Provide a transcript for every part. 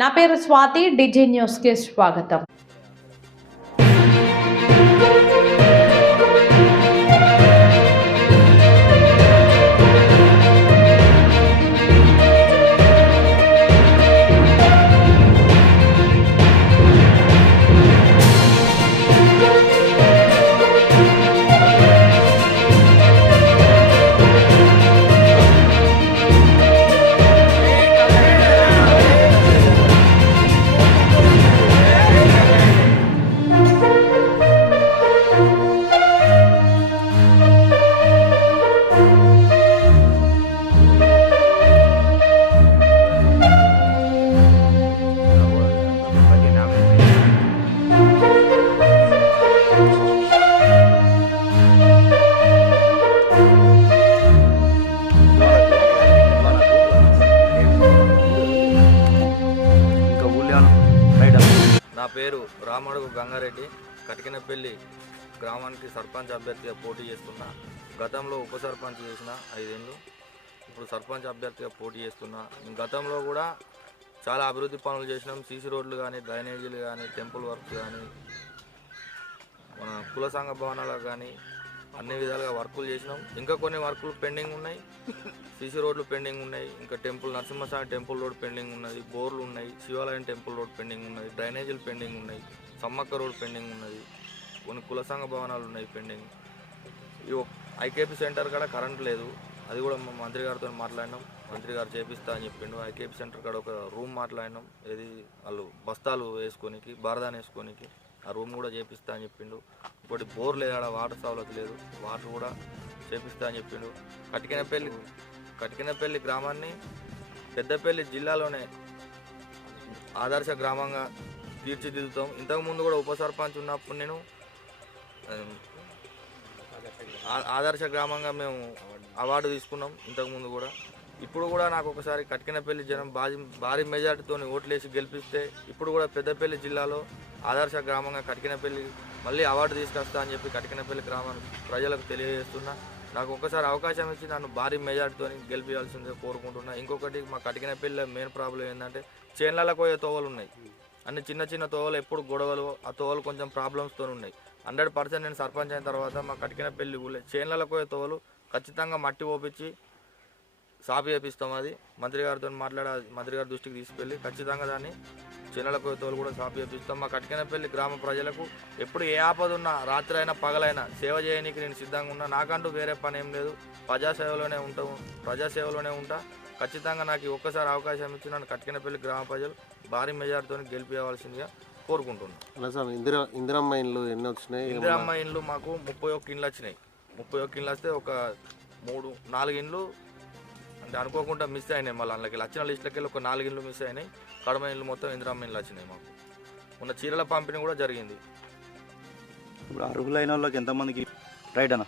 నా పేరు స్వాతి, డిజి న్యూస్కి స్వాగతం. నా పేరు రామడుగు గంగారెడ్డి. కటికినపల్లి గ్రామానికి సర్పంచ్ అభ్యర్థిగా పోటీ చేస్తున్నా. గతంలో ఉప సర్పంచ్ చేసిన 5 ఏళ్ళు, ఇప్పుడు సర్పంచ్ అభ్యర్థిగా పోటీ చేస్తున్నా. గతంలో కూడా చాలా అభివృద్ధి పనులు చేసినాం. సీసీ రోడ్లు కానీ, డ్రైనేజీలు కానీ, టెంపుల్ వర్క్ కానీ, మన కుల సంఘ భవనాలకు కానీ అన్ని విధాలుగా వర్కులు చేసినాం. ఇంకా కొన్ని వర్కులు పెండింగ్ ఉన్నాయి. సీసీ రోడ్లు పెండింగ్ ఉన్నాయి, ఇంకా నరసింహస్వామి టెంపుల్ రోడ్ పెండింగ్ ఉన్నది, బోర్లు ఉన్నాయి, శివాలయం టెంపుల్ రోడ్ పెండింగ్ ఉన్నది, డ్రైనేజీలు పెండింగ్ ఉన్నాయి, సమ్మక్క రోడ్ పెండింగ్ ఉన్నది, కొన్ని కుల సంఘ భవనాలు ఉన్నాయి పెండింగ్. ఈ ఐకేపీ సెంటర్ కాడ కరెంట్ లేదు, అది కూడా మా మంత్రి గారితో మాట్లాడినాం. మంత్రి గారు చేపిస్తా అని చెప్పిండు. ఐకేపీ సెంటర్ కాడ ఒక రూమ్ మాట్లాడినాం, ఏది వాళ్ళు బస్తాలు వేసుకోనికి, బారదాని వేసుకోనికి ఆ రూమ్ కూడా చేపిస్తా అని చెప్పిండు. ఇంకోటి బోర్ లేదు, ఆడ వాటర్ సౌలత్ లేదు, వాటర్ కూడా చేపిస్తా అని చెప్పిండు. కటికినపల్లి గ్రామాన్ని పెద్దపల్లి జిల్లాలోనే ఆదర్శ గ్రామంగా తీర్చిదిద్దుతాం. ఇంతకుముందు కూడా ఉప సర్పంచ్ ఉన్నప్పుడు నేను ఆదర్శ గ్రామంగా మేము అవార్డు తీసుకున్నాం ఇంతకుముందు కూడా. ఇప్పుడు కూడా నాకు ఒకసారి కటికినపల్లి జనం భారీ మెజార్టీతో ఓట్లేసి గెలిపిస్తే ఇప్పుడు కూడా పెద్దపల్లి జిల్లాలో ఆదర్శ గ్రామంగా కటికినపల్లి మళ్ళీ అవార్డు తీసుకొస్తా అని చెప్పి కటికినపల్లి గ్రామానికి ప్రజలకు తెలియజేస్తున్నా. నాకు ఒకసారి అవకాశం ఇచ్చి నన్ను భారీ మెజార్టీతో గెలిపించాల్సిందే కోరుకుంటున్నా. ఇంకొకటి, మా కటికినపల్లి మెయిన్ ప్రాబ్లం ఏంటంటే చేన్లకు పోయే తోవలు ఉన్నాయి. అన్ని చిన్న చిన్న తోవలు ఎప్పుడు గొడవలు, ఆ తోవలు కొంచెం ప్రాబ్లమ్స్తో ఉన్నాయి. 100% నేను సర్పంచ్ అయిన తర్వాత మా కటికినపల్లి ఊళ్ళో చేన్లకు పోయే తోవలు ఖచ్చితంగా మట్టి పోపించి సాపి చేపిస్తాం. అది మంత్రి గారితో మంత్రి గారి దృష్టికి తీసుకెళ్ళి ఖచ్చితంగా దాన్ని చేనులకు తోలు కూడా సాపి చేపిస్తాం. మా కటికినపల్లి గ్రామ ప్రజలకు ఎప్పుడు ఏ ఆపద ఉన్నా, రాత్రి అయినా పగలైనా సేవ చేయడానికి నేను సిద్ధంగా ఉన్నా. నాకంటూ వేరే పని ఏం లేదు, ప్రజాసేవలోనే ఉంటా. ఖచ్చితంగా నాకు ఒక్కసారి అవకాశం ఇచ్చి నన్ను కటికినపల్లి గ్రామ ప్రజలు భారీ మెజార్టీతో గెలిపించవలసిందిగా కోరుకుంటున్నాను. ఇందిరమ్మ ఇండ్లు ఎన్ని వచ్చినాయి? ఇందిరమ్మ ఇండ్లు మాకు 31 ఇండ్లు వచ్చినాయి. 31 ఇండ్లు వస్తే ఒక 4 ఇండ్లు అంటే అనుకోకుండా మిస్ అయినాయి. మళ్ళీ అందులోకి వచ్చిన లిస్టులకి వెళ్ళి ఒక 4 ఇండ్లు మిస్ అయినాయి. కడమ ఇండ్లు మొత్తం ఇందిరమ్మ ఇండ్లు వచ్చినాయి మాకు. ఉన్న చీరల పంపిణీ కూడా జరిగింది. ఇప్పుడు అర్హులైన వాళ్ళకి ఎంతమందికి రైట్ అన్న?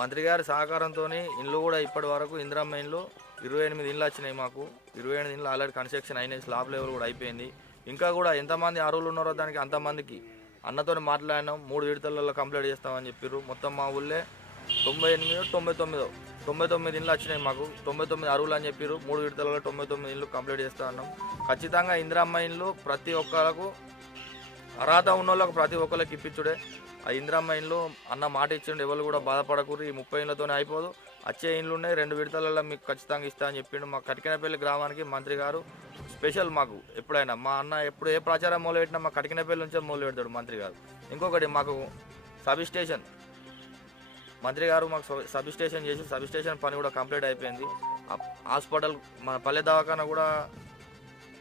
మంత్రి గారి సహకారంతో ఇండ్లు కూడా ఇప్పటి వరకు ఇందిరమ్మ ఇండ్లు 28 ఇండ్లు వచ్చినాయి మాకు. 28 ఇండ్లు ఆల్రెడీ కన్స్ట్రక్షన్ అయినాయి, స్లాబ్ లెవెల్ కూడా అయిపోయింది. ఇంకా కూడా ఎంతమంది అర్హులు ఉన్నారో దానికి అంతమందికి అన్నతో మాట్లాడినాం. 3 విడతలలో కంప్లీట్ చేస్తామని చెప్పారు. మొత్తం మా ఊళ్ళే 99 ఇండ్లు వచ్చినాయి మాకు. 99 అర్హులు అని చెప్పారు. 3 విడతలలో 99 ఇండ్లు కంప్లీట్ చేస్తా అన్నాం. ఖచ్చితంగా ఇందిరమ్మ ఇండ్లు ప్రతి ఒక్కరికి, అర్హత ఉన్న వాళ్ళకు ప్రతి ఒక్కరికి ఇప్పించుడే. ఆ ఇందిరమ్మ ఇండ్లు అన్న మాట ఇచ్చిండు, ఎవరు కూడా బాధపడకూడదు, ఈ 30 ఇండ్లతోనే అయిపోదు, వచ్చే ఇండ్లు ఉన్నాయి, 2 విడతలలో మీకు ఖచ్చితంగా ఇస్తా అని చెప్పిండు. మా కటికినపల్లి గ్రామానికి మంత్రి గారు స్పెషల్. మాకు ఎప్పుడైనా మా అన్న ఎప్పుడు ఏ ప్రచారం మొదలుపెట్టినా మా కటికినపల్లి నుంచే మొదలు పెడతాడు మంత్రి గారు. ఇంకొకటి, మాకు సబ్ స్టేషన్ మంత్రి గారు మాకు సబ్ స్టేషన్ చేసి సబ్ స్టేషన్ పని కూడా కంప్లీట్ అయిపోయింది. హాస్పిటల్ మన పల్లె దవాఖానా కూడా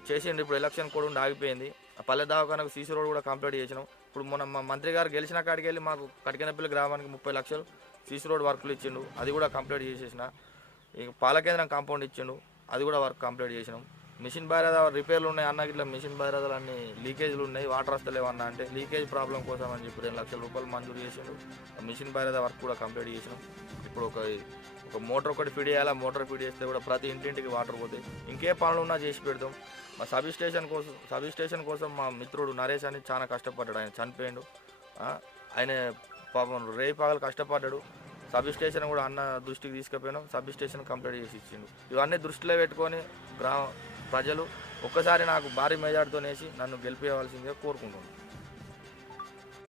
చేసిండు. ఇప్పుడు ఎలక్షన్ కూడా ఉండి ఆగిపోయింది. ఆ పల్లె దవాఖానకు సీసీ రోడ్ కూడా కంప్లీట్ చేసినాం. ఇప్పుడు మన మా మంత్రి గారు గెలిచిన కాడికి వెళ్ళి మాకు కటికినపల్లి గ్రామానికి 30 లక్షలు సీసీ రోడ్ వర్కులు ఇచ్చిండు, అది కూడా కంప్లీట్ చేసేసిన. ఇక పాల కేంద్రం కాంపౌండ్ ఇచ్చిండు, అది కూడా వర్క్ కంప్లీట్ చేసినాం. మిషన్ బైరాద రిపేర్లు ఉన్నాయి అన్న, ఇట్లా మిషన్ బైరాదాలు అన్ని లీకేజ్లు ఉన్నాయి, వాటర్ వస్తలేవన్నా అంటే లీకేజ్ ప్రాబ్లం కోసం అని చెప్పి 2 లక్షల రూపాయలు మంజూరు చేసిండు. మిషన్ బైరాద వర్క్ కూడా కంప్లీట్ చేసినాం. ఇప్పుడు ఒక మోటార్ ఒకటి ఫీడ్ చేయాలా, మోటార్ ఫీడ్ చేస్తే కూడా ప్రతి ఇంటింటికి వాటర్ పోతాయి. ఇంకే పనులు ఉన్నా చేసి పెడతాం. మా సబ్ స్టేషన్ కోసం మా మిత్రుడు నరేష్ అని చాలా కష్టపడ్డాడు. ఆయన చనిపోయాడు. ఆయన పాపం రేయి పగలు కష్టపడ్డాడు. సబ్ స్టేషన్ కూడా అన్న దృష్టికి తీసుకుపోయినాం. సబ్ స్టేషన్ కంప్లీట్ చేసి ఇచ్చిండు. ఇవన్నీ దృష్టిలో పెట్టుకొని ప్రజలు ఒక్కసారి నాకు భారీ మెజార్టీతో వేసి నన్ను గెలిపించవలసిందిగా కోరుకుంటున్నాను.